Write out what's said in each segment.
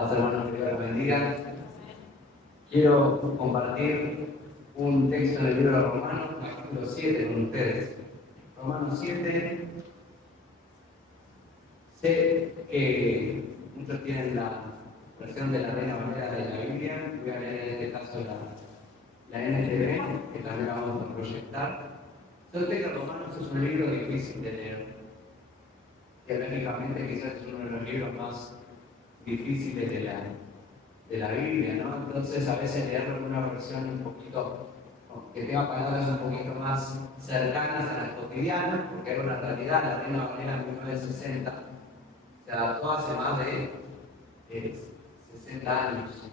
Paz, hermanos, que Dios los bendiga. Quiero compartir un texto en el libro de Romanos, capítulo 7, con ustedes. Romanos 7. Sé que muchos tienen la versión de la Reina Valera de la Biblia. Voy a leer en este caso la NTV, que también la vamos a proyectar. Yo sé que Romanos es un libro difícil de leer. Teológicamente quizás es uno de los libros más difíciles de la Biblia, ¿no? Entonces a veces leerlo en una versión un poquito, que tenga palabras un poquito más cercanas a las cotidianas, porque era una realidad. La Reina Valera en 1960 se adaptó hace más de 60 años,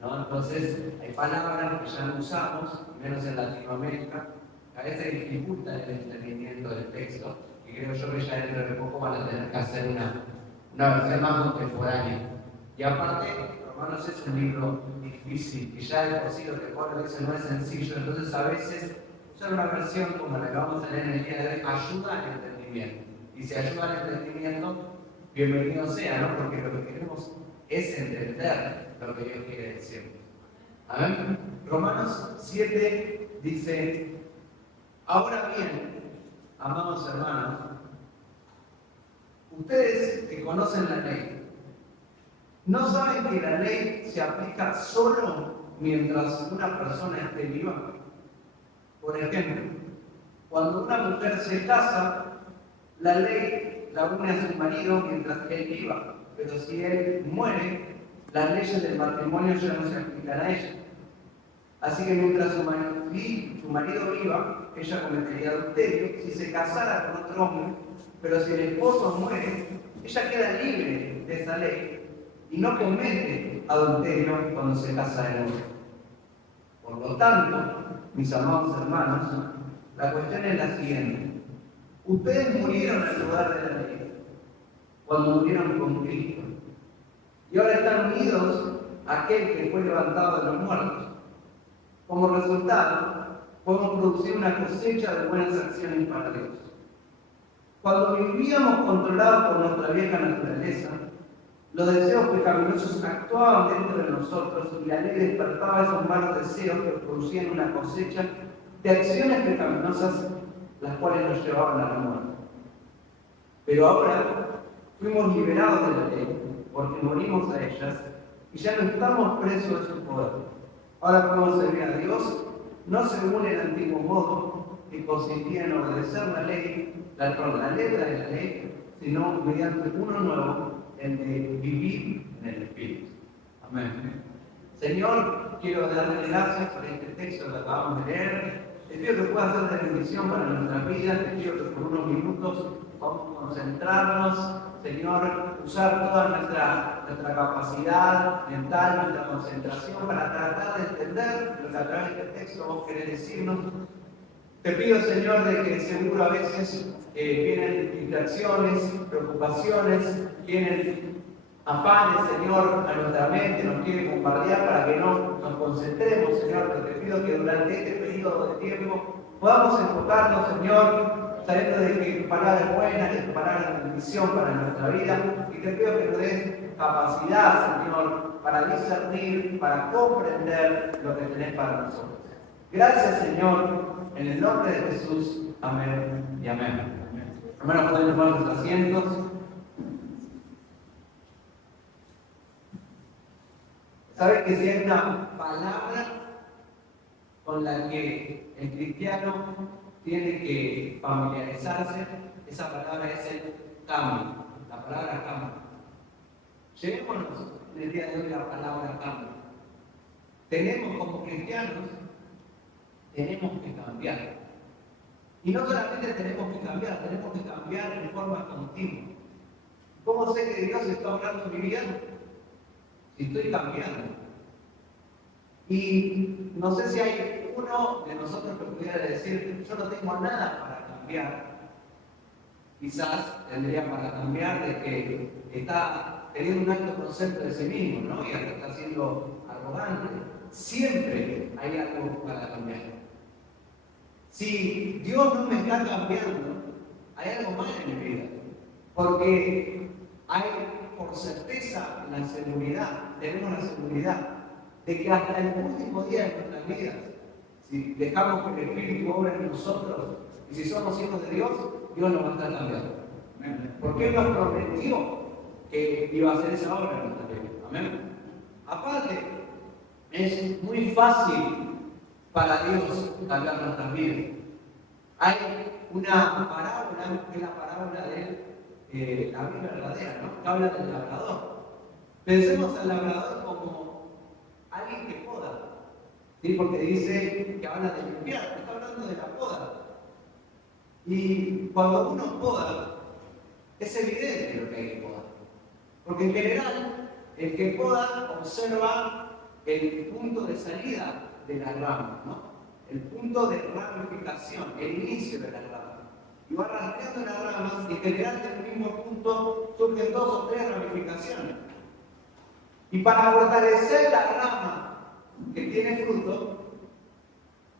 ¿no? Entonces hay palabras que ya no usamos, menos en Latinoamérica, que a veces dificultan el entendimiento del texto, y creo yo que ya dentro de poco van a tener que hacer una versión más contemporánea. Y aparte, Romanos es un libro difícil, y ya de por sí lo que Pablo dice no es sencillo, entonces a veces usar una versión como la que vamos a leer en el día de hoy ayuda al entendimiento. Y si ayuda al entendimiento, bienvenido sea, ¿no? Porque lo que queremos es entender lo que Dios quiere decir. Amén. Romanos 7 dice: ahora bien, amados hermanos, ustedes que conocen la ley, ¿no saben que la ley se aplica solo mientras una persona esté viva? Por ejemplo, cuando una mujer se casa, la ley la une a su marido mientras él viva, pero si él muere, las leyes del matrimonio ya no se aplican a ella. Así que mientras su marido viva, ella cometería adulterio si se casara con otro hombre, pero si el esposo muere, ella queda libre de esa ley y no comete adulterio cuando se casa de nuevo. Por lo tanto, mis amados hermanos, la cuestión es la siguiente. Ustedes murieron en lugar de la ley, cuando murieron con Cristo, y ahora están unidos a aquel que fue levantado de los muertos. Como resultado, podemos producir una cosecha de buenas acciones para Dios. Cuando vivíamos controlados por nuestra vieja naturaleza, los deseos pecaminosos actuaban dentro de nosotros y la ley despertaba esos malos deseos que producían una cosecha de acciones pecaminosas, las cuales nos llevaban a la muerte. Pero ahora fuimos liberados de la ley porque morimos a ellas y ya no estamos presos de su poder. Ahora podemos servir a Dios no según el antiguo modo que consistía en obedecer la ley, la letra de la ley, sino mediante uno nuevo, el de vivir en el Espíritu. Amén. Señor, quiero darle gracias por este texto que acabamos de leer. Te pido que pueda ser de bendición para nuestras vidas. Te pido que por unos minutos vamos a concentrarnos, Señor, usar toda nuestra capacidad mental, nuestra concentración para tratar de entender lo que a través de este texto vos querés decirnos. Te pido, Señor, de que seguro a veces vienen distracciones, preocupaciones, vienen afanes, Señor, a nuestra mente, nos quiere bombardear para que no nos concentremos, Señor. Pero te pido que durante este periodo de tiempo podamos enfocarnos, Señor, sabiendo de que tu palabra es buena, que tu palabra es bendición para nuestra vida. Y te pido que nos des capacidad, Señor, para discernir, para comprender lo que tenés para nosotros. Gracias, Señor, en el nombre de Jesús. Amén y amén. Hermanos, pueden tomar sus asientos. ¿Sabes que si hay una palabra con la que el cristiano tiene que familiarizarse, esa palabra es el cambio, la palabra cambio? Llevémonos en el día de hoy la palabra cambio. Tenemos como cristianos, tenemos que cambiar. Y no solamente tenemos que cambiar en forma continua. ¿Cómo sé que Dios está hablando en mi vida? Si estoy cambiando. Y no sé si hay uno de nosotros que pudiera decir: yo no tengo nada para cambiar. Quizás tendría para cambiar de que está teniendo un alto concepto de sí mismo, ¿no? Y hasta está siendo arrogante. Siempre hay algo para cambiar. Si Dios no me está cambiando, hay algo mal en mi vida. Porque hay por certeza la seguridad, tenemos la seguridad de que hasta el último día de nuestras vidas, si dejamos que el Espíritu obre en nosotros y si somos hijos de Dios, Dios nos va a estar cambiando. Porque Él nos prometió que iba a hacer esa obra en nuestra vida. Amén. Aparte, es muy fácil para Dios cambiar nuestras vidas. Hay una parábola, que es la parábola de la vida verdadera, ¿no? Que habla del labrador. Pensemos al labrador como alguien que poda, ¿sí? Porque dice que habla de limpiar, está hablando de la poda. Y cuando uno poda, es evidente lo que hay que podar. Porque en general, el que poda observa el punto de salida de la rama, ¿no? El punto de ramificación, el inicio de la rama. Y va rastreando las ramas y en general del mismo punto surgen 2 o 3 ramificaciones. Y para fortalecer la rama que tiene fruto,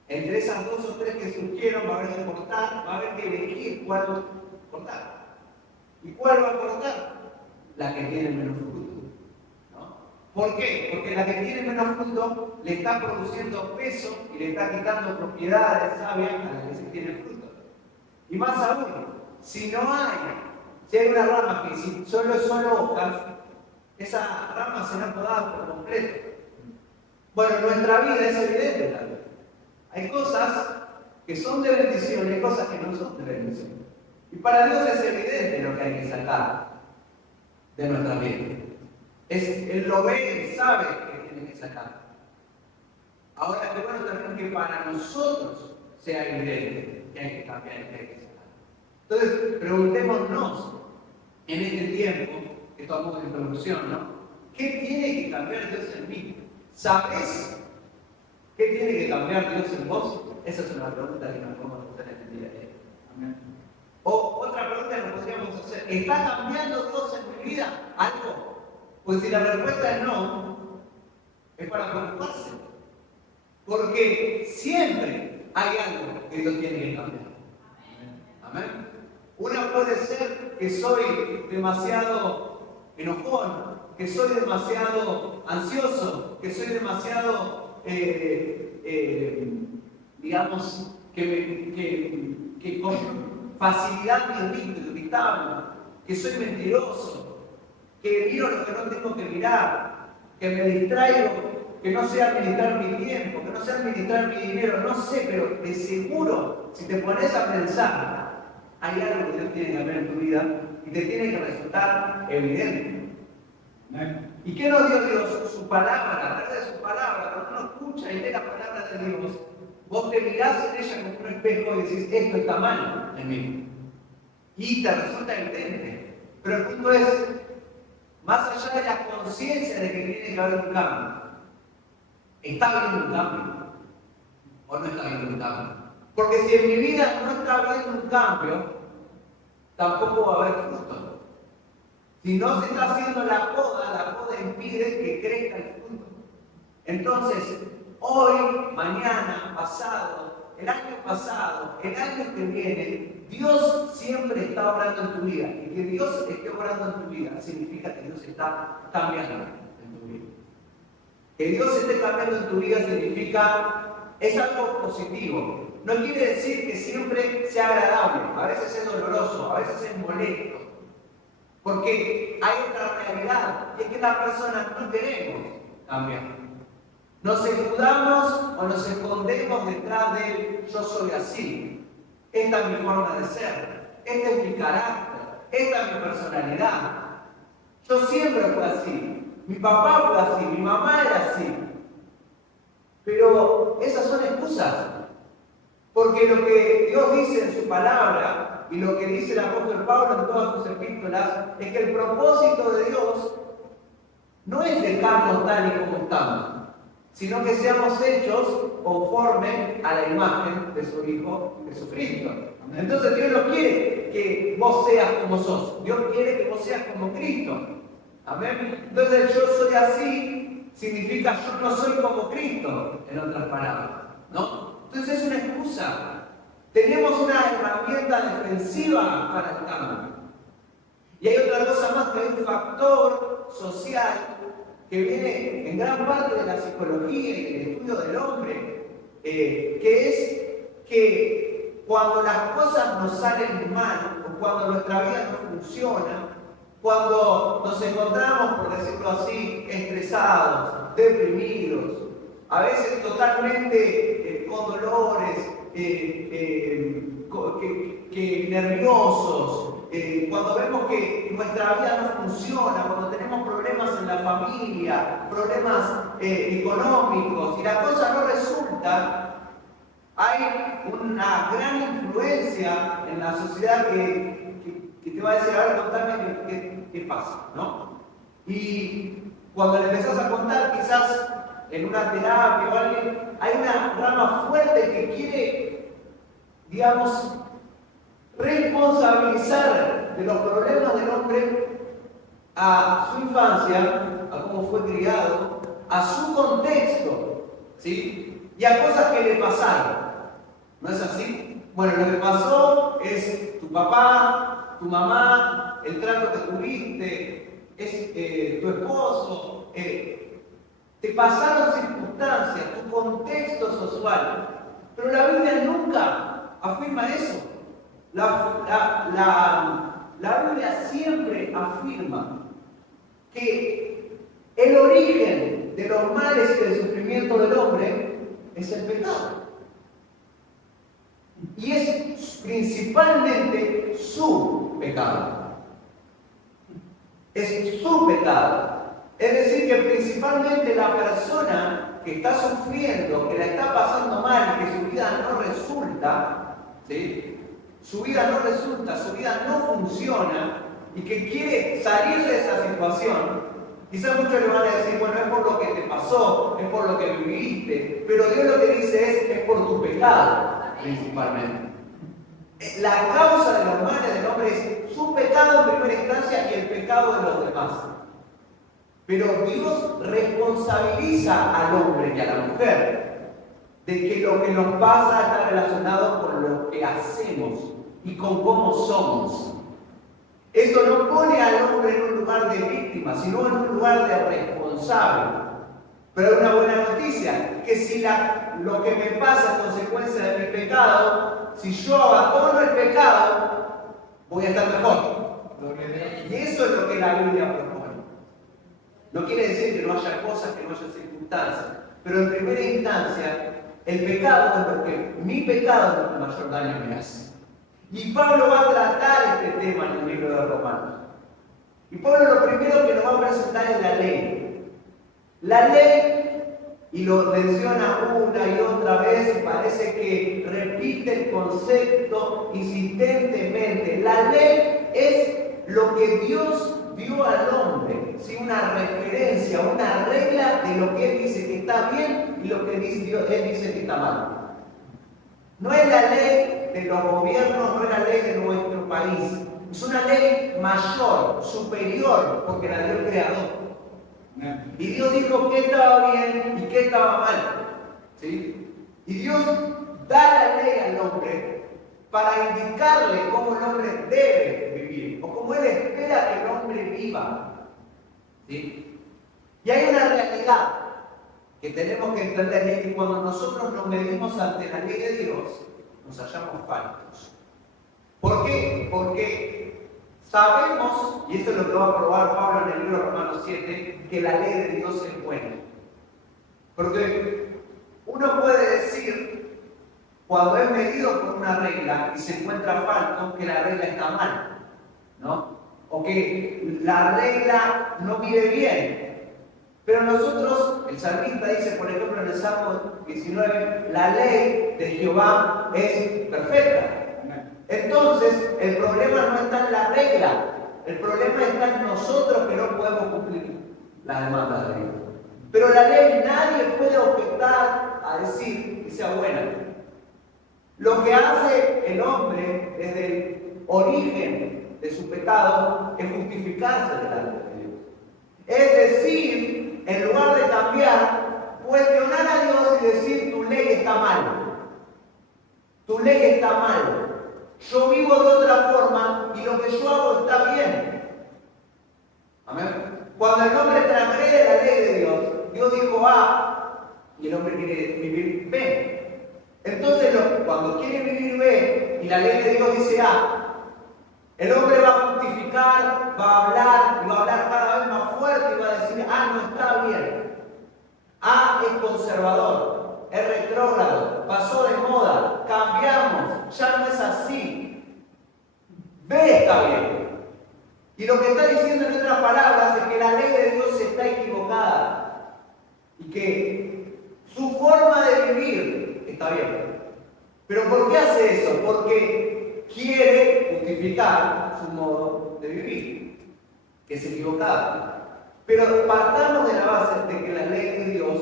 entre esas 2 o 3 que surgieron va a haber que cortar, va a haber que elegir cuál cortar. ¿Y cuál va a cortar? La que tiene menos fruto, ¿no? ¿Por qué? Porque la que tiene menos fruto le está produciendo peso y le está quitando propiedades sabias a la que sí tiene fruto. Y más aún, si hay una rama que si solo hojas, esa rama será podada por completo. Bueno, en nuestra vida es evidente también. Hay cosas que son de bendición y hay cosas que no son de bendición. Y para Dios es evidente lo que hay que sacar de nuestra vida. Él lo ve y sabe que tiene que sacar. Ahora, que bueno también que para nosotros sea evidente que hay que cambiar y que hay que sacar. Entonces, preguntémonos en este tiempo que tomamos de introducción, ¿no? ¿Qué tiene que cambiar Dios en mí? ¿Sabes qué tiene que cambiar Dios en vos? Esa es una pregunta que nos podemos hacer en el día de hoy. Amén. O otra pregunta que nos podríamos hacer: ¿está cambiando Dios en mi vida algo? Pues si la respuesta es no, es para preocuparse. Porque siempre hay algo que Dios tiene que cambiar. Amén. Una puede ser que soy demasiado enojón, que soy demasiado ansioso, que soy demasiado, digamos, que con facilidad me irritable, que soy mentiroso, que miro lo que no tengo que mirar, que me distraigo, que no sé administrar mi tiempo, que no sé administrar mi dinero, no sé, pero de seguro, si te pones a pensar, hay algo que Dios tiene que cambiar en tu vida y te tiene que resultar evidente. ¿Y qué nos dio Dios? Su palabra, a través de su palabra. Cuando uno escucha y lee la palabra de Dios, vos te mirás en ella como un espejo y decís: esto está mal en mí. Y te resulta evidente. Pero el punto es, más allá de la conciencia de que tiene que haber un cambio, ¿está habiendo un cambio? ¿O no está habiendo un cambio? Porque si en mi vida no está habiendo un cambio, tampoco va a haber fruto. Si no se está haciendo la poda impide que crezca el fruto. Entonces, hoy, mañana, pasado, el año pasado, el año que viene, Dios siempre está obrando en tu vida. Y que Dios esté obrando en tu vida significa que Dios está cambiando en tu vida. Que Dios esté cambiando en tu vida significa, es algo positivo. No quiere decir que siempre sea agradable. A veces es doloroso, a veces es molesto. Porque hay otra realidad, y es que las personas no queremos cambiar. Nos escudamos o nos escondemos detrás de yo soy así. Esta es mi forma de ser, este es mi carácter, esta es mi personalidad. Yo siempre fui así, mi papá fue así, mi mamá era así. Pero esas son excusas. Porque lo que Dios dice en su palabra y lo que dice el apóstol Pablo en todas sus epístolas es que el propósito de Dios no es dejarnos tal y como estamos, sino que seamos hechos conforme a la imagen de su Hijo Jesucristo. Entonces Dios no quiere que vos seas como sos, Dios quiere que vos seas como Cristo. Amén. Entonces yo soy así significa yo no soy como Cristo, en otras palabras, ¿no? Entonces es una excusa. Tenemos una herramienta defensiva para el cambio. Y hay otra cosa más, que hay un factor social que viene en gran parte de la psicología y del estudio del hombre, que es que cuando las cosas nos salen mal, o cuando nuestra vida no funciona, cuando nos encontramos, por decirlo así, estresados, deprimidos, a veces totalmente con dolores, nerviosos, cuando vemos que nuestra vida no funciona, cuando tenemos problemas en la familia, problemas económicos y la cosa no resulta, hay una gran influencia en la sociedad que te va a decir, a ver, contame qué pasa, ¿no? Y cuando le empezás a contar, quizás en una terapia o alguien, hay una rama fuerte que quiere, digamos, responsabilizar de los problemas del hombre a su infancia, a cómo fue criado, a su contexto, ¿sí? Y a cosas que le pasaron. ¿No es así? Bueno, lo que pasó es tu papá, tu mamá, el trato que tuviste, es tu esposo, te pasaron circunstancias, tu contexto social. Pero la Biblia nunca afirma eso. La Biblia siempre afirma que el origen de los males y del sufrimiento del hombre es el pecado. Y es principalmente su pecado. Es su pecado. Es decir, que principalmente la persona que está sufriendo, que la está pasando mal, que su vida no resulta, ¿sí? Su vida no resulta, su vida no funciona y que quiere salir de esa situación, quizás muchos le van a decir, bueno, es por lo que te pasó, es por lo que viviste, pero Dios lo que dice es por tu pecado, principalmente. La causa de los males del hombre es su pecado en primera instancia y el pecado de los demás. Pero Dios responsabiliza al hombre y a la mujer de que lo que nos pasa está relacionado con lo que hacemos y con cómo somos. Esto no pone al hombre en un lugar de víctima, sino en un lugar de responsable. Pero hay una buena noticia, que si lo que me pasa es consecuencia de mi pecado, si yo abandono el pecado, voy a estar mejor. Y eso es lo que la Biblia propone. No quiere decir que no haya cosas, que no haya circunstancias, pero en primera instancia, el pecado es lo que, mi pecado es lo que mayor daño me hace. Y Pablo va a tratar este tema en el libro de Romanos. Y Pablo lo primero que nos va a presentar es la ley. La ley, y lo menciona una y otra vez, parece que repite el concepto insistentemente. La ley es lo que Dios dio al hombre, ¿sí? Una referencia, una regla de lo que Él dice que está bien y lo que Él dice que está mal. No es la ley de los gobiernos, no es la ley de nuestro país. Es una ley mayor, superior, porque la dio el Creador. Y Dios dijo qué estaba bien y qué estaba mal. ¿Sí? Y Dios da la ley al hombre para indicarle cómo el hombre debe vivir, o cómo Él espera que el hombre viva. ¿Sí? Y hay una realidad que tenemos que entender, y es que cuando nosotros nos medimos ante la ley de Dios, nos hallamos faltos. ¿Por qué? Porque sabemos, y esto es lo que va a probar Pablo en el libro de Romanos 7, que la ley de Dios es buena. Porque uno puede decir, cuando es medido por una regla y se encuentra falto, que la regla está mal, ¿no? O que la regla no mide bien. Pero nosotros, el salmista dice, por ejemplo, en el Salmo 19, la ley de Jehová es perfecta. Entonces, el problema no está en la regla, el problema está en nosotros que no podemos cumplir las demandas de Dios. Pero la ley nadie puede objetar a decir que sea buena. Lo que hace el hombre desde el origen de su pecado es justificarse delante de Dios. Es decir, en lugar de cambiar, cuestionar a Dios y decir tu ley está mal. Tu ley está mal. Yo vivo de otra forma y lo que yo hago está bien. Amén. Cuando el hombre transgrede la ley de Dios, Dios dijo A y el hombre quiere vivir B. Entonces, cuando quiere vivir B y la ley de Dios dice A, el hombre va a justificar, va a hablar y va a hablar cada vez más fuerte y va a decir, no está bien. A es conservador, es retrógrado, pasó de moda, cambiamos, ya no es así. B está bien. Y lo que está diciendo en otras palabras es que la ley de Dios está equivocada y que su forma de vivir está bien. ¿Pero por qué hace eso? Porque quiere justificar su modo de vivir, que es equivocado. Pero partamos de la base de que la ley de Dios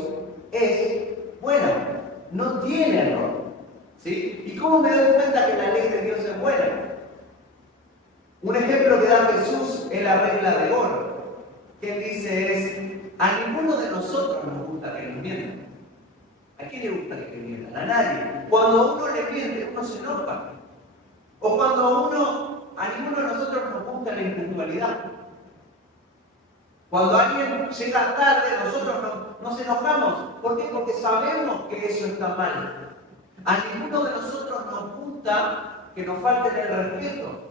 es buena, no tiene error. ¿Sí? ¿Y cómo me doy cuenta que la ley de Dios es buena? Un ejemplo que da Jesús es la regla de oro, que él dice es, a ninguno de nosotros nos gusta que nos mientan. ¿A quién le gusta que te mientan? A nadie. Cuando uno le miente, uno se enoja. O cuando a ninguno de nosotros nos gusta la impuntualidad. Cuando alguien llega tarde, nosotros nos enojamos. ¿Por qué? Porque sabemos que eso está mal. A ninguno de nosotros nos gusta que nos falten el respeto.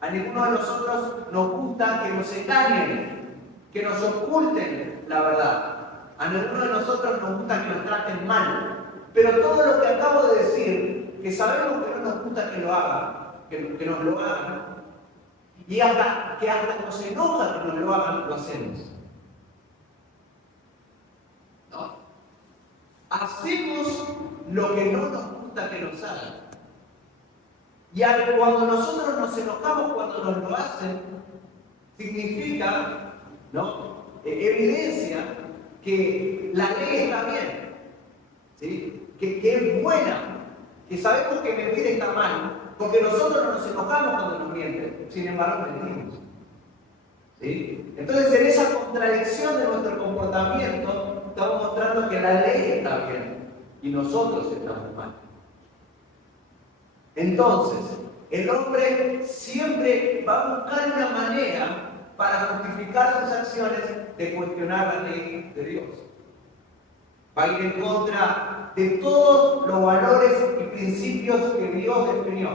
A ninguno de nosotros nos gusta que nos engañen, que nos oculten la verdad. A ninguno de nosotros nos gusta que nos traten mal. Pero todo lo que acabo de decir, que sabemos que no nos gusta que lo hagan, que nos lo hagan, y que hasta nos enoja que nos lo hagan, lo hacemos. ¿No? Hacemos lo que no nos gusta que nos hagan. Y cuando nosotros nos enojamos cuando nos lo hacen, significa, ¿no? Evidencia que la ley está bien, ¿sí? que es buena, que sabemos que mentir está mal, porque nosotros no nos enojamos cuando nos mienten, sin embargo mentimos. ¿Sí? Entonces, en esa contradicción de nuestro comportamiento, estamos mostrando que la ley está bien y nosotros estamos mal. Entonces, el hombre siempre va a buscar una manera para justificar sus acciones de cuestionar la ley de Dios. Va a ir en contra de todos los valores y principios que Dios definió.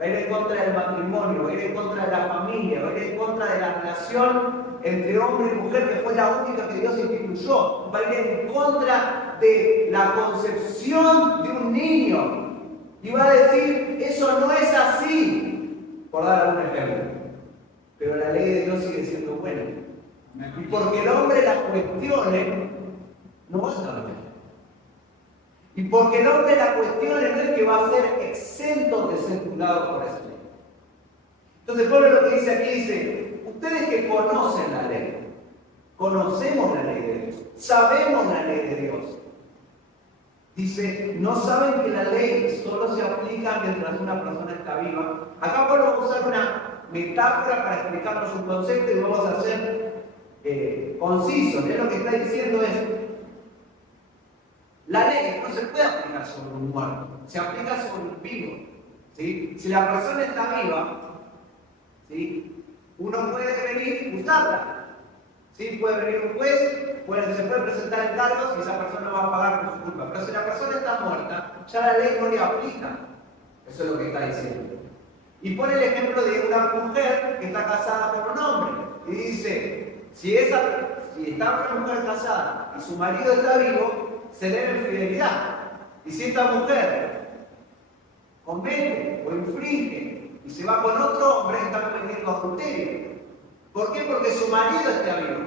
Va a ir en contra del matrimonio, va a ir en contra de la familia, va a ir en contra de la relación entre hombre y mujer, que fue la única que Dios instituyó. Va a ir en contra de la concepción de un niño. Y va a decir, eso no es así, por dar algún ejemplo. Pero la ley de Dios sigue siendo buena. Y porque el hombre la cuestione, no va a estar bien. Y porque el hombre la cuestione, no es que va a ser exento de ser juzgado por esa ley. Entonces Pablo lo que dice aquí, dice, ustedes que conocen la ley, conocemos la ley de Dios, sabemos la ley de Dios. Dice, ¿no saben que la ley solo se aplica mientras una persona está viva? Acá Pablo va a usar una metáfora para explicarnos un concepto y vamos a ser concisos. Lo que está diciendo es, la ley no se puede aplicar sobre un muerto, se aplica sobre un vivo. ¿Sí? Si la persona está viva, ¿sí? Uno puede venir y usarla. ¿Sí? Puede venir un juez, se puede presentar encargos y esa persona va a pagar por su culpa. Pero si la persona está muerta, ya la ley no le aplica. Eso es lo que está diciendo. Y pone el ejemplo de una mujer que está casada con un hombre. Y dice, si está una mujer casada y su marido está vivo, se debe infidelidad. Y si esta mujer comete o infringe y se va con otro hombre, está cometiendo adulterio. ¿Por qué? Porque su marido está vivo.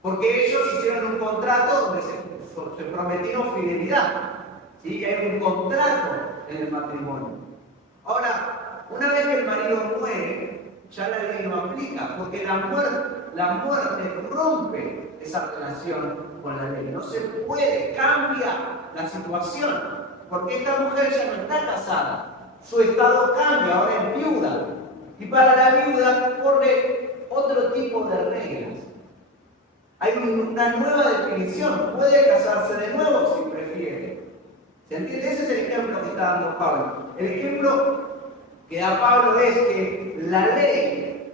Porque ellos hicieron un contrato donde se prometieron fidelidad. ¿Sí? Y hay un contrato en el matrimonio. Ahora, una vez que el marido muere, ya la ley no aplica, porque la muerte rompe esa relación con la ley. No se puede, cambia la situación. Porque esta mujer ya no está casada. Su estado cambia, ahora es viuda. Y para la viuda corre otro tipo de reglas. Hay una nueva definición. Puede casarse de nuevo si prefiere. ¿Se entiende? Ese es el ejemplo que está dando Pablo. El ejemplo que da Pablo es que la ley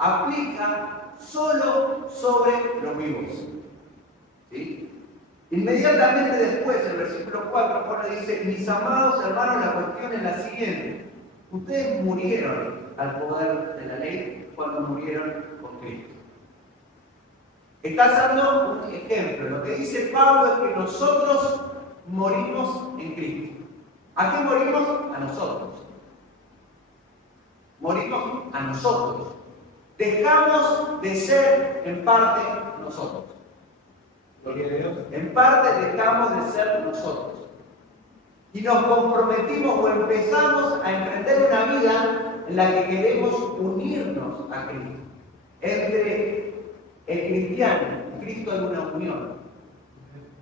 aplica solo sobre los vivos. ¿Sí? Inmediatamente después, el versículo 4, Pablo dice: mis amados hermanos, la cuestión es la siguiente. Ustedes murieron al poder de la ley cuando murieron con Cristo. Está dando un ejemplo. Lo que dice Pablo es que nosotros morimos en Cristo. ¿A qué morimos? A nosotros. Morimos a nosotros. Dejamos de ser en parte nosotros. Gloria a Dios. En parte dejamos de ser nosotros. Y nos comprometimos o empezamos a emprender una vida en la que queremos unirnos a Cristo. Entre el cristiano y Cristo es una unión.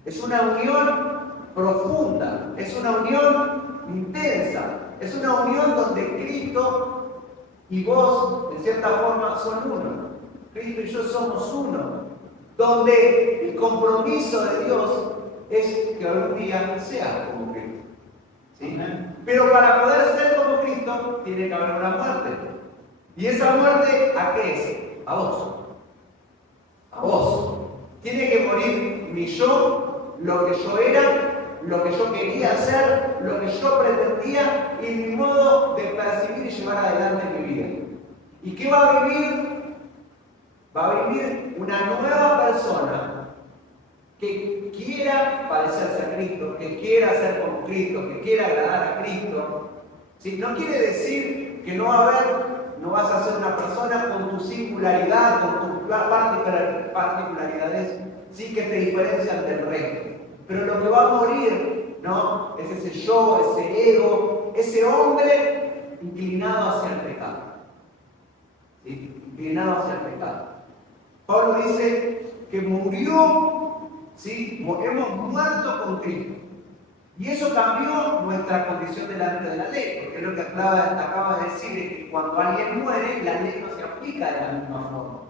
Es una unión profunda, es una unión intensa, es una unión donde Cristo y vos, de cierta forma, son uno. Cristo y yo somos uno. Donde el compromiso de Dios es que algún día sea como Cristo. ¿Sí? Pero para poder ser como Cristo, tiene que haber una muerte. ¿Y esa muerte a qué es? A vos. A vos. Tiene que morir mi yo, lo que yo era, lo que yo quería hacer, lo que yo pretendía y mi modo de percibir y llevar adelante mi vida. ¿Y qué va a vivir? Va a vivir una nueva persona que quiera parecerse a Cristo, que quiera ser como Cristo, que quiera agradar a Cristo. ¿Sí? No quiere decir que no vas a ser una persona con tu singularidad, con tus particularidades, sí, que te diferencian del resto. Pero lo que va a morir, ¿no?, es ese yo, ese ego, ese hombre inclinado hacia el pecado. ¿Sí? Inclinado hacia el pecado. Pablo dice que murió, ¿sí? Hemos muerto con Cristo. Y eso cambió nuestra condición delante de la ley, porque lo que acaba de decir es que cuando alguien muere, la ley no se aplica de la misma forma.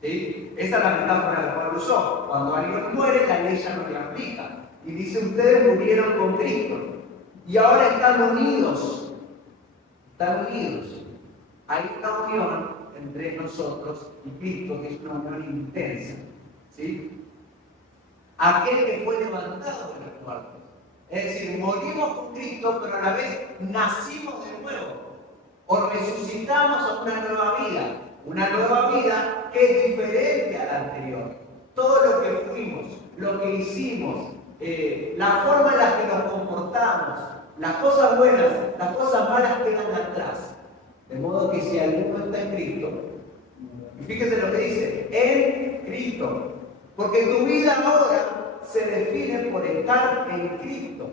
¿Sí? Esa es la metáfora que Pablo usó. Cuando alguien muere, la ley ya no le aplica. Y dice: ustedes murieron con Cristo. Y ahora están unidos. Están unidos. Hay una unión entre nosotros y Cristo, que es una unión intensa. ¿Sí? Aquel que fue levantado de los muertos. Es decir, morimos con Cristo, pero a la vez nacimos de nuevo. O resucitamos a una nueva vida. Una nueva vida que es diferente a la anterior. Todo lo que fuimos, lo que hicimos, la forma en la que nos comportamos, las cosas buenas, las cosas malas quedan atrás. De modo que si alguno está en Cristo, y fíjese lo que dice, en Cristo, porque tu vida ahora se define por estar en Cristo.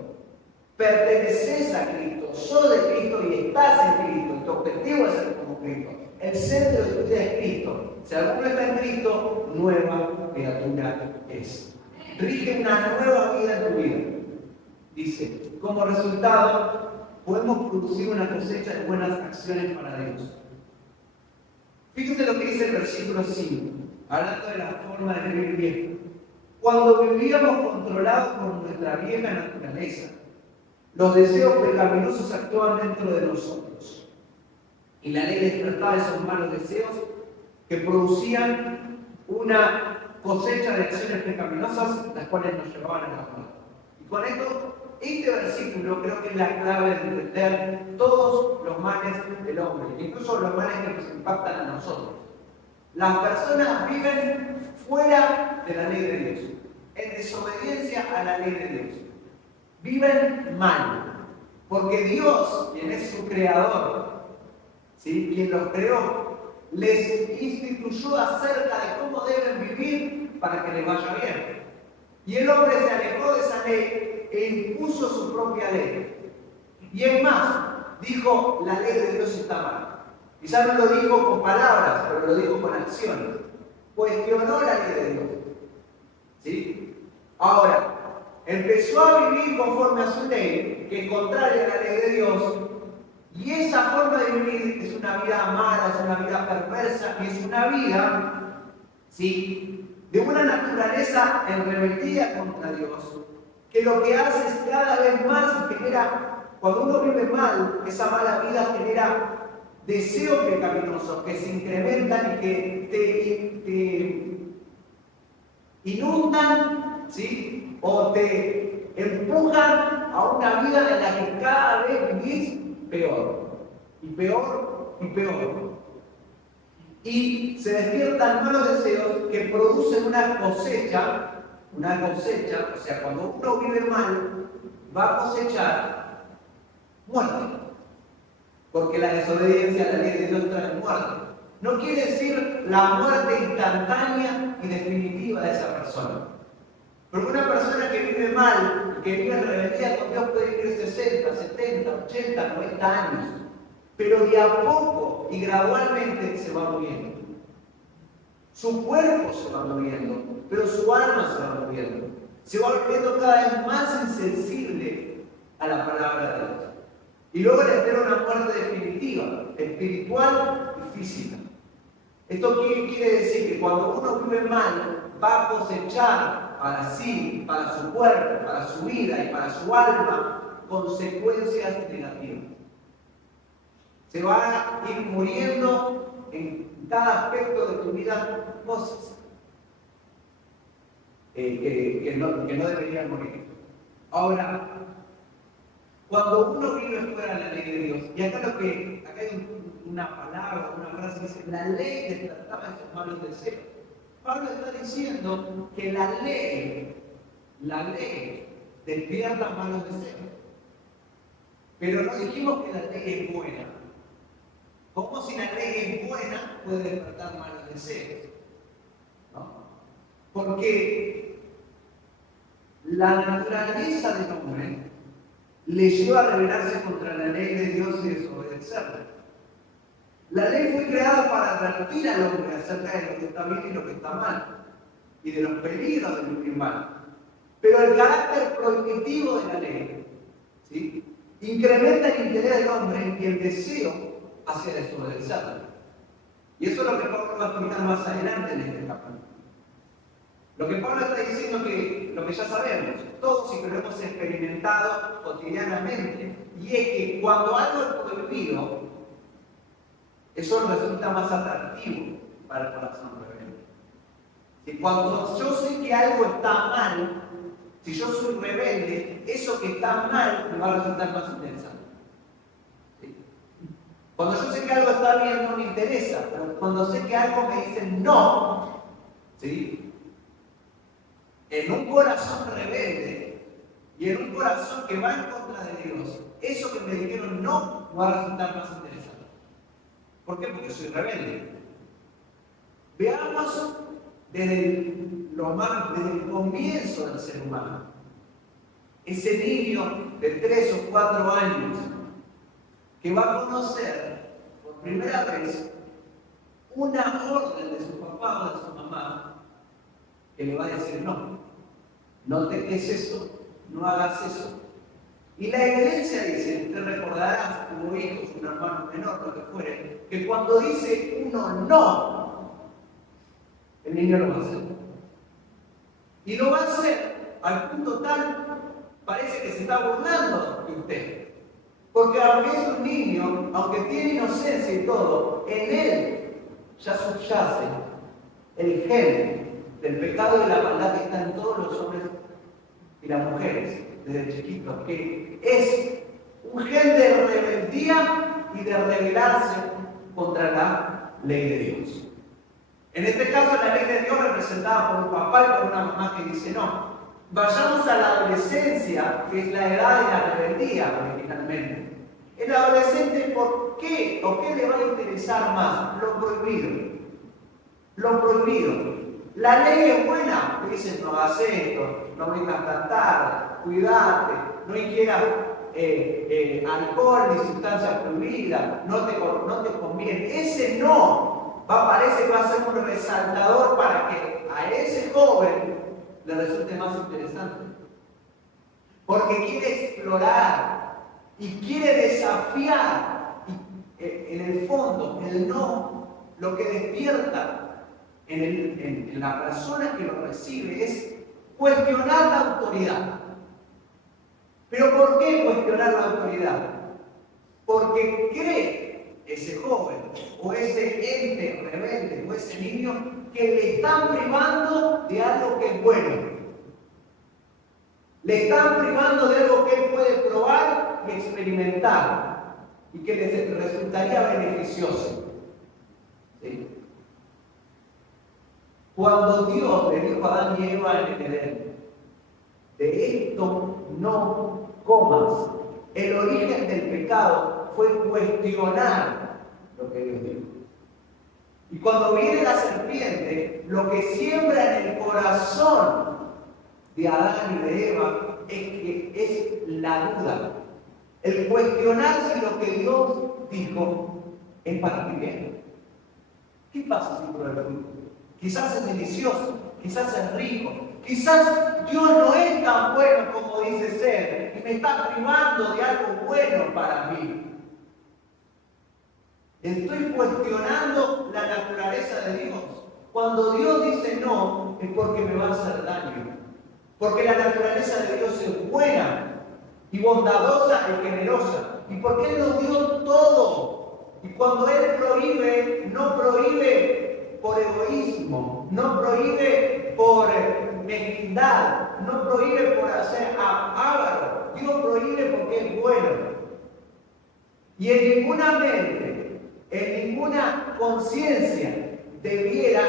Perteneces a Cristo, sos de Cristo y estás en Cristo. Tu objetivo es ser como Cristo. El centro de tu vida es Cristo. Si alguno está en Cristo, nueva criatura es. Rige una nueva vida en tu vida. Dice, como resultado, podemos producir una cosecha de buenas acciones para Dios. Fíjense lo que dice el versículo 5, hablando de la forma de vivir bien. Cuando vivíamos controlados por nuestra vieja naturaleza, los deseos pecaminosos actuaban dentro de nosotros. Y la ley despertaba esos malos deseos que producían una cosecha de acciones pecaminosas, las cuales nos llevaban a la muerte. Y con esto, este versículo creo que es la clave de entender todos los males del hombre, incluso los males que nos impactan a nosotros. Las personas viven fuera de la ley de Dios, en desobediencia a la ley de Dios. Viven mal, porque Dios, quien es su creador, ¿sí?, quien los creó, les instituyó acerca de cómo deben vivir para que les vaya bien. Y el hombre se alejó de esa ley e impuso su propia ley. Y es más, dijo: la ley de Dios está mal. Quizás no lo dijo con palabras, pero lo dijo con acciones. Cuestionó la ley de Dios. ¿Sí? Ahora, empezó a vivir conforme a su ley, que es contraria a la ley de Dios, y esa forma de vivir es una vida mala, es una vida perversa, y es una vida, ¿sí?, de una naturaleza en rebeldía contra Dios, que lo que hace es cada vez más genera, cuando uno vive mal, esa mala vida genera deseos pecaminosos que se incrementan y que te inundan, ¿sí? O te empujan a una vida en la que cada vez vivís peor, y peor, y peor. Y se despiertan malos deseos que producen una cosecha, o sea, cuando uno vive mal, va a cosechar muerte. Porque la desobediencia a la ley de Dios trae muerte. No quiere decir la muerte instantánea y definitiva de esa persona. Porque una persona que vive mal, que vive en rebeldía con Dios puede vivir 60, 70, 80, 90 años. Pero de a poco y gradualmente se va muriendo. Su cuerpo se va muriendo, pero su alma se va muriendo. Se va volviendo cada vez más insensible a la palabra de Dios. Y luego le espera una muerte definitiva, espiritual y física. Esto quiere decir que cuando uno vive mal, va a cosechar para sí, para su cuerpo, para su vida y para su alma, consecuencias negativas. Se va a ir muriendo en cada aspecto de tu vida cosas que no deberían morir. Ahora, cuando uno vive fuera de la ley de Dios, y acá hay una palabra, una frase que dice, la ley despertaba esos malos deseos. Pablo está diciendo que la ley despierta malos deseos. Pero no dijimos que la ley es buena. ¿Cómo si la ley es buena puede despertar malos deseos? ¿No? Porque la naturaleza del hombre le lleva a rebelarse contra la ley de Dios y desobedecerla. La ley fue creada para advertir al hombre acerca de lo que está bien y lo que está mal, y de los peligros de vivir mal. Pero el carácter prohibitivo de la ley, ¿sí?, incrementa el interés del hombre y el deseo hacia desobedecerla. Y eso es lo que Pablo va a explicar más adelante en este capítulo. Lo que Pablo está diciendo que lo que ya sabemos, todos y que lo hemos experimentado cotidianamente, y es que cuando algo es prohibido, eso resulta más atractivo para el corazón rebelde. Y cuando yo sé que algo está mal, si yo soy rebelde, eso que está mal me va a resultar más interesante. ¿Sí? Cuando yo sé que algo está bien no me interesa, pero cuando sé que algo me dice no, ¿sí?, en un corazón rebelde y en un corazón que va en contra de Dios, eso que me dijeron no va a resultar más interesante. ¿Por qué? Porque soy rebelde. Veamos desde el comienzo del ser humano. Ese niño de 3 o 4 años que va a conocer por primera vez una orden de su papá o de su mamá que le va a decir no toques eso, no hagas eso. Y la iglesia dice, te recordarás, como hijos, un hermano menor, lo que fuere, que cuando dice uno no, el niño lo va a hacer. Y lo va a hacer al punto tal, parece que se está burlando de usted. Porque aunque es un niño, aunque tiene inocencia y todo, en él ya subyace el gen del pecado y la maldad que está en todos los hombres y las mujeres desde chiquitos, que es un gen de rebeldía y de rebelarse contra la ley de Dios. En este caso, la ley de Dios representada por un papá y por una mamá que dice no. Vayamos a la adolescencia, que es la edad de la rebeldía originalmente. El adolescente, ¿por qué o qué le va a interesar más? Lo prohibido. Lo prohibido. La ley es buena, te dicen no hagas esto, no vengas tan tarde, cuidate, no ingieras alcohol ni sustancias prohibidas, no te conviene. Ese no parece que va a ser un resaltador para que a ese joven le resulte más interesante. Porque quiere explorar y quiere desafiar. Y en el fondo, el no, lo que despierta en la persona que lo recibe es cuestionar la autoridad. ¿Pero por qué cuestionar la autoridad? Porque cree ese joven o ese ente rebelde o ese niño que le están privando de algo que es bueno. Le están privando de algo que él puede probar y experimentar y que le resultaría beneficioso. ¿Sí? Cuando Dios le dijo a Adán y Eva en el Edén, de esto no comas, el origen del pecado fue cuestionar lo que Dios dijo. Y cuando viene la serpiente, lo que siembra en el corazón de Adán y de Eva es la duda, el cuestionar si lo que Dios dijo es para mi bien. ¿Qué pasa si pruebo el fruto? Quizás es delicioso, quizás es rico, quizás Dios no es tan bueno como dice ser y me está privando de algo bueno para mí. Estoy cuestionando la naturaleza de Dios. Cuando Dios dice no, es porque me va a hacer daño. Porque la naturaleza de Dios es buena y bondadosa y generosa. Y porque Él nos dio todo. Y cuando Él prohíbe, no prohíbe por egoísmo, no prohíbe por mezquindad, no prohíbe por hacer avaro. Dios prohíbe porque es bueno. Y en ninguna mente, en ninguna conciencia debiera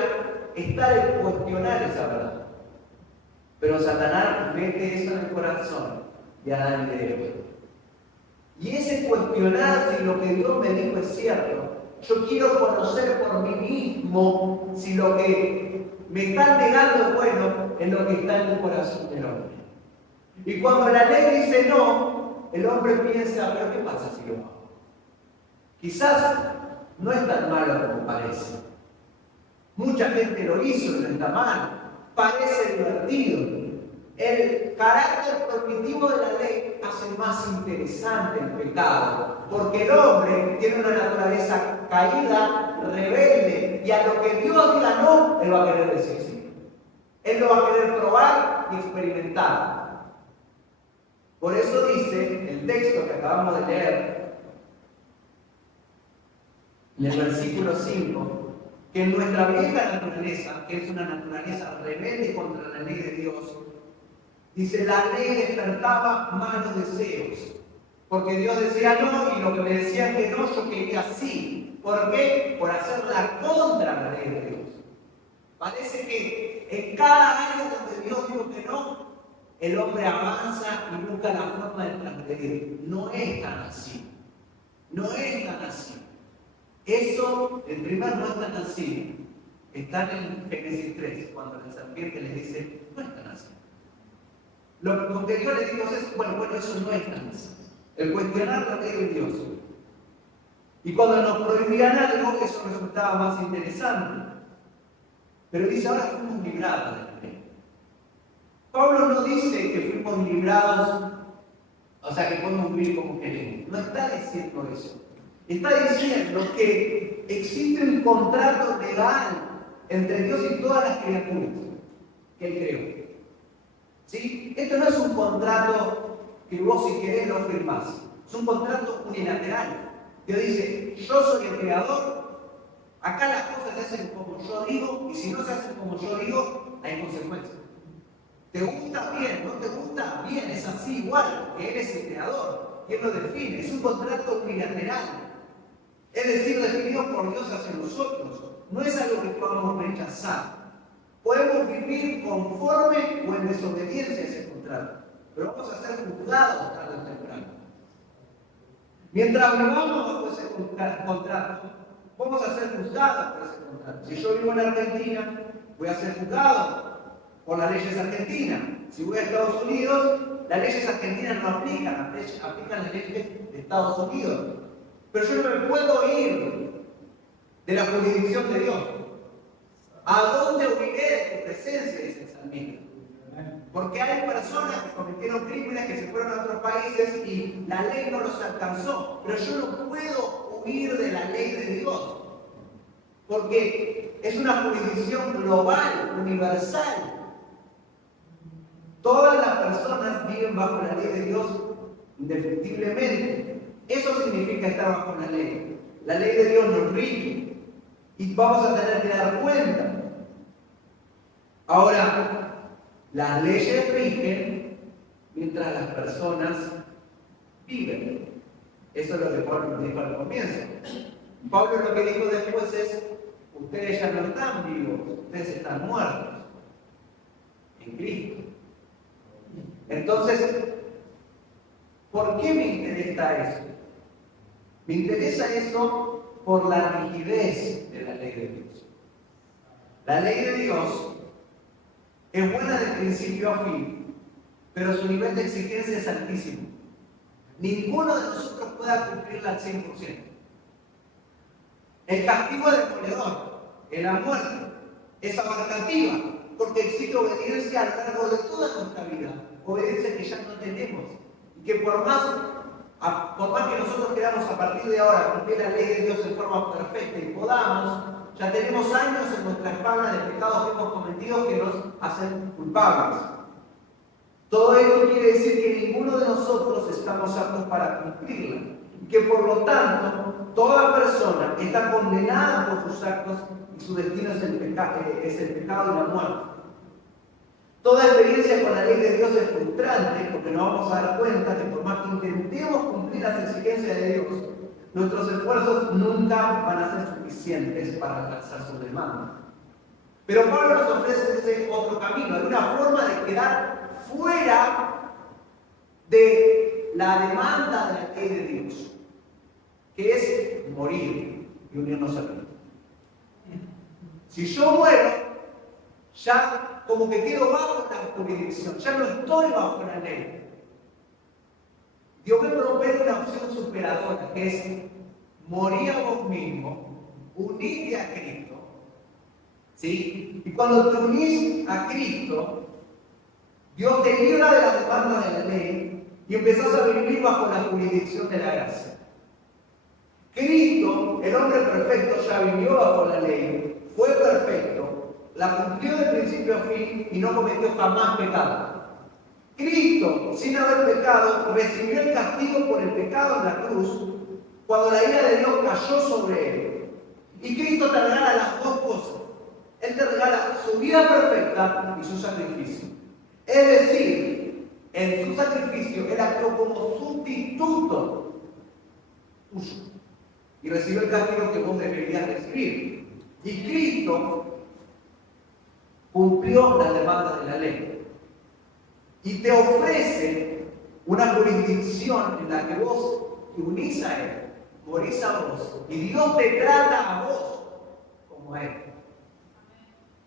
estar el cuestionar esa verdad. Pero Satanás mete eso en el corazón y Adán y Eva. Y ese cuestionar si lo que Dios me dijo es cierto, yo quiero conocer por mí mismo si lo que me están negando es bueno, es lo que está en el corazón del hombre. Y cuando la ley dice no, el hombre piensa, pero ¿qué pasa si lo hago? Quizás no es tan malo como parece. Mucha gente lo hizo y no está mal. Parece divertido. El carácter prohibitivo de la ley hace más interesante el pecado, porque el hombre tiene una naturaleza caída, rebelde, y a lo que Dios diga no, él va a querer decir sí. Él lo va a querer probar y experimentar. Por eso dice el texto que acabamos de leer, en el versículo 5, que en nuestra vieja naturaleza, que es una naturaleza rebelde contra la ley de Dios, dice, la ley despertaba malos deseos. Porque Dios decía no, y lo que me decían que no, yo quería sí. ¿Por qué? Por hacerla contra la ley de Dios. Parece que en cada área donde Dios dijo que no, el hombre avanza y busca la forma de transgredir. No es tan así. No es tan así. Eso, en primer, no es tan así. Está en Génesis 3, cuando la serpiente les dice, no es tan así. Lo que Dios les dijo es, bueno, eso no es tan así. El cuestionar la ley de Dios. Y cuando nos prohibían algo, eso resultaba más interesante. Pero dice, ahora fuimos librados de la ley. Pablo no dice que fuimos librados, o sea, que podemos vivir como queremos. No está diciendo eso. Está diciendo que existe un contrato legal entre Dios y todas las criaturas que Él creó. ¿Sí? Esto no es un contrato que vos si querés lo firmás. Es un contrato unilateral. Dios dice, yo soy el creador, acá las cosas se hacen como yo digo, y si no se hacen como yo digo, hay consecuencias. ¿Te gusta? Bien, ¿no te gusta? Bien, es así igual, que Él es el creador, y Él lo define. Es un contrato unilateral. Es decir, definido por Dios hacia nosotros. No es algo que podamos rechazar. Podemos vivir conforme o en desobediencia a ese contrato, pero vamos a ser juzgados tarde o temprano. Mientras vivamos bajo ese contrato, vamos a ser juzgados por ese contrato. Si yo vivo en Argentina, voy a ser juzgado por las leyes argentinas. Si voy a Estados Unidos, las leyes argentinas no aplican, aplican las leyes de Estados Unidos. Pero yo no me puedo ir de la jurisdicción de Dios. ¿A dónde huiré de tu presencia? Dice el salmista. Porque hay personas que cometieron crímenes, que se fueron a otros países y la ley no los alcanzó. Pero yo no puedo huir de la ley de Dios. Porque es una jurisdicción global, universal. Todas las personas viven bajo la ley de Dios indefectiblemente. Eso significa estar bajo la ley. La ley de Dios nos rige y vamos a tener que dar cuenta. Ahora, las leyes rigen mientras las personas viven. Eso es lo que Pablo nos dijo al comienzo. Pablo lo que dijo después es: ustedes ya no están vivos, ustedes están muertos en Cristo. Entonces, ¿por qué me interesa eso? Me interesa eso por la rigidez de la ley de Dios. La ley de Dios es buena de principio a fin, pero su nivel de exigencia es altísimo. Ninguno de nosotros pueda cumplirla al 100%. El castigo es demoledor, es la muerte, es abarcativa, porque exige obediencia a lo largo de toda nuestra vida, obediencia que ya no tenemos, y que por más que nosotros queramos a partir de ahora cumplir la ley de Dios en forma perfecta y podamos, ya tenemos años en nuestra espalda de pecados que hemos cometido que nos hacen culpables. Todo esto quiere decir que ninguno de nosotros estamos aptos para cumplirla, y que por lo tanto toda persona está condenada por sus actos y su destino es el pecado y la muerte. Toda experiencia con la ley de Dios es frustrante porque nos vamos a dar cuenta que por más que intentemos cumplir las exigencias de Dios, nuestros esfuerzos nunca van a ser suficientes para alcanzar su demanda. Pero Pablo nos ofrece ese otro camino, de una forma de quedar fuera de la demanda de la ley de Dios, que es morir y unirnos a Cristo. Si yo muero, ya como que quedo bajo la jurisdicción, ya no estoy bajo la ley. Dios me propone una opción superadora, que es morir a vos mismo, unirte a Cristo, ¿sí? Y cuando te unís a Cristo, Dios te libra de la demanda de la ley y empezás a vivir bajo la jurisdicción de la gracia. Cristo, el hombre perfecto, ya vivió bajo la ley, fue perfecto, la cumplió de principio a fin y no cometió jamás pecado. Cristo, sin haber pecado, recibió el castigo por el pecado en la cruz cuando la ira de Dios cayó sobre él. Y Cristo te regala las dos cosas. Él te regala su vida perfecta y su sacrificio. Es decir, en su sacrificio Él actuó como sustituto tuyo y recibió el castigo que vos deberías recibir. Y Cristo cumplió la demanda de la ley y te ofrece una jurisdicción en la que vos te unís a Él, morís a vos, y Dios te trata a vos como a Él.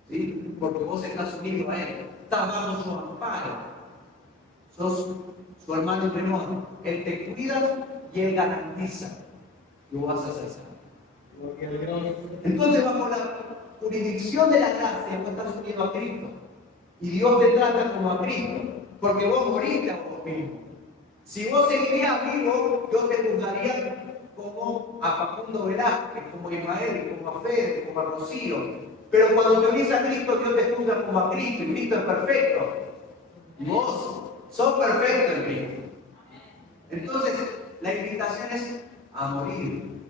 ¿Sí? Porque vos estás unido a Él, estás bajo su amparo, sos su hermano menor. Él te cuida y Él garantiza que vos vas a ser salvo. Entonces, bajo la jurisdicción de la gracia, vos estás unido a Cristo. Y Dios te trata como a Cristo, porque vos moriste a vos mismo. Si vos seguirías vivo, Dios te juzgaría como a Facundo Velázquez, como a Ismael, como a Fede, como a Rocío. Pero cuando te unís a Cristo, Dios te juzga como a Cristo, y Cristo es perfecto. Y vos sos perfecto en Cristo. Entonces, la invitación es a morir.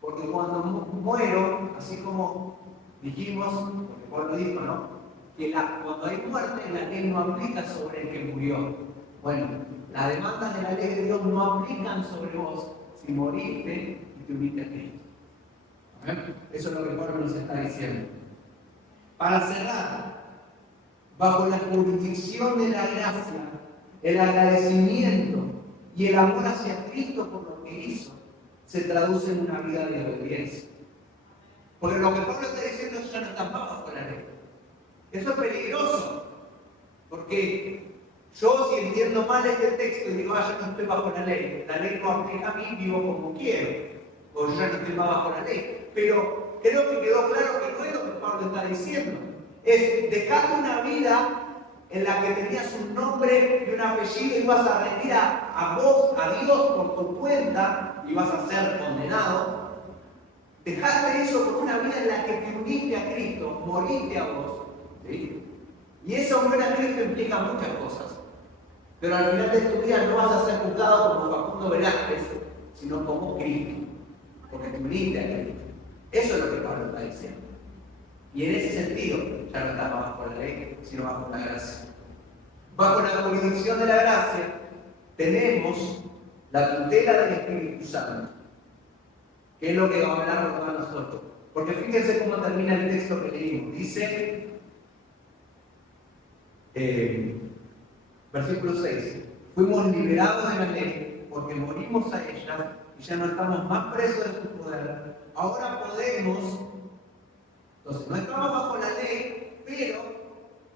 Porque cuando muero, así como dijimos, porque Pablo dijo, ¿no? Que cuando hay muerte, la ley no aplica sobre el que murió. Bueno, las demandas de la ley de Dios no aplican sobre vos si moriste y te uniste a Cristo. Eso es lo que Pablo nos está diciendo. Para cerrar, bajo la jurisdicción de la gracia, el agradecimiento y el amor hacia Cristo por lo que hizo, se traduce en una vida de obediencia. Porque lo que Pablo está diciendo es que ya no estás bajo la ley. Eso es peligroso. Porque yo, si entiendo mal este texto y digo, ya no estoy bajo la ley no aplica a mí, vivo como quiero, o yo ya no estoy más bajo la ley. Pero creo que quedó claro que no es lo que Pablo está diciendo. Es dejarte una vida en la que tenías un nombre y un apellido y ibas a rendir a Dios por tu cuenta y vas a ser condenado. Dejaste eso por una vida en la que te uniste a Cristo, moriste a vos. ¿Sí? Y eso unir a Cristo implica muchas cosas. Pero al final de tu vida no vas a ser juzgado como Facundo Velázquez, sino como Cristo. porque te uniste a Cristo. Eso es lo que Pablo está diciendo. Y en ese sentido, ya no estamos bajo la ley, sino bajo la gracia. Bajo la jurisdicción de la gracia, tenemos la tutela del Espíritu Santo, que es lo que vamos a hablar con nosotros. Porque fíjense cómo termina el texto que leímos. Dice, versículo 6, fuimos liberados de la ley porque morimos a ella y ya no estamos más presos de su poder. Ahora podemos, entonces no estamos bajo la ley, pero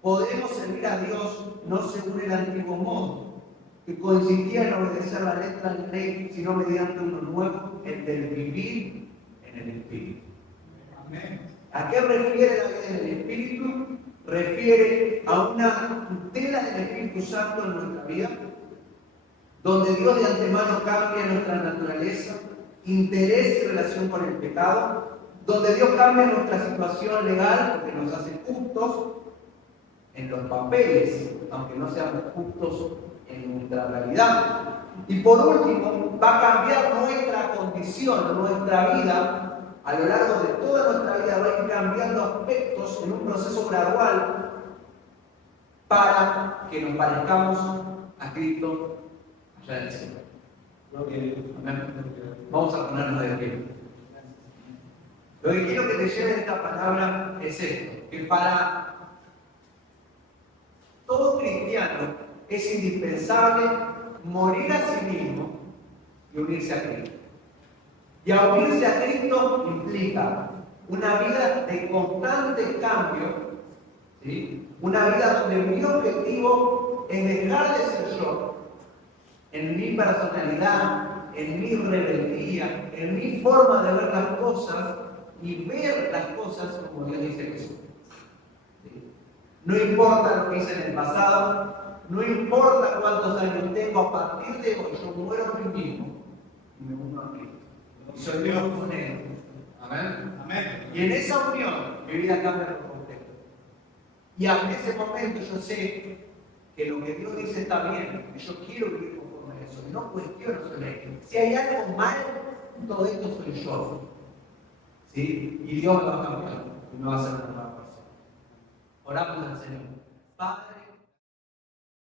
podemos servir a Dios no según el antiguo modo, que consistía en obedecer la letra de la ley, sino mediante uno nuevo, el del vivir en el Espíritu. Amén. ¿A qué refiere la vida en el Espíritu? Refiere a una tutela del Espíritu Santo en nuestra vida, donde Dios de antemano cambia nuestra naturaleza, interés y relación con el pecado, donde Dios cambia nuestra situación legal porque nos hace justos en los papeles, aunque no seamos justos en nuestra realidad. Y por último, va a cambiar nuestra condición, nuestra vida, a lo largo de toda nuestra vida va a ir cambiando aspectos en un proceso gradual para que nos parezcamos a Cristo allá en el cielo. Vamos a ponernos de pie. Lo que quiero que te lleve de esta palabra es esto, que para todo cristiano es indispensable morir a sí mismo y unirse a Cristo. Y a unirse a Cristo implica una vida de constante cambio, ¿sí? Una vida donde mi objetivo es dejar de ser yo, en mi personalidad, en mi rebeldía, en mi forma de ver las cosas y ver las cosas como Dios dice que son. ¿Sí? No importa lo que hice en el pasado, no importa cuántos años tengo, a partir de hoy yo muero a mí mismo y me uno a Cristo. Y soy Dios con Él. Amén. Amén. Y en esa unión mi vida cambia por completo. Y en ese momento yo sé que lo que Dios dice está bien, que yo quiero vivir conforme a eso, que no cuestiono su ley. Si hay algo mal, todo esto soy yo. ¿Sí? Y Dios me va a cambiar y me va a hacer una nueva persona. Oramos al Señor. Padre,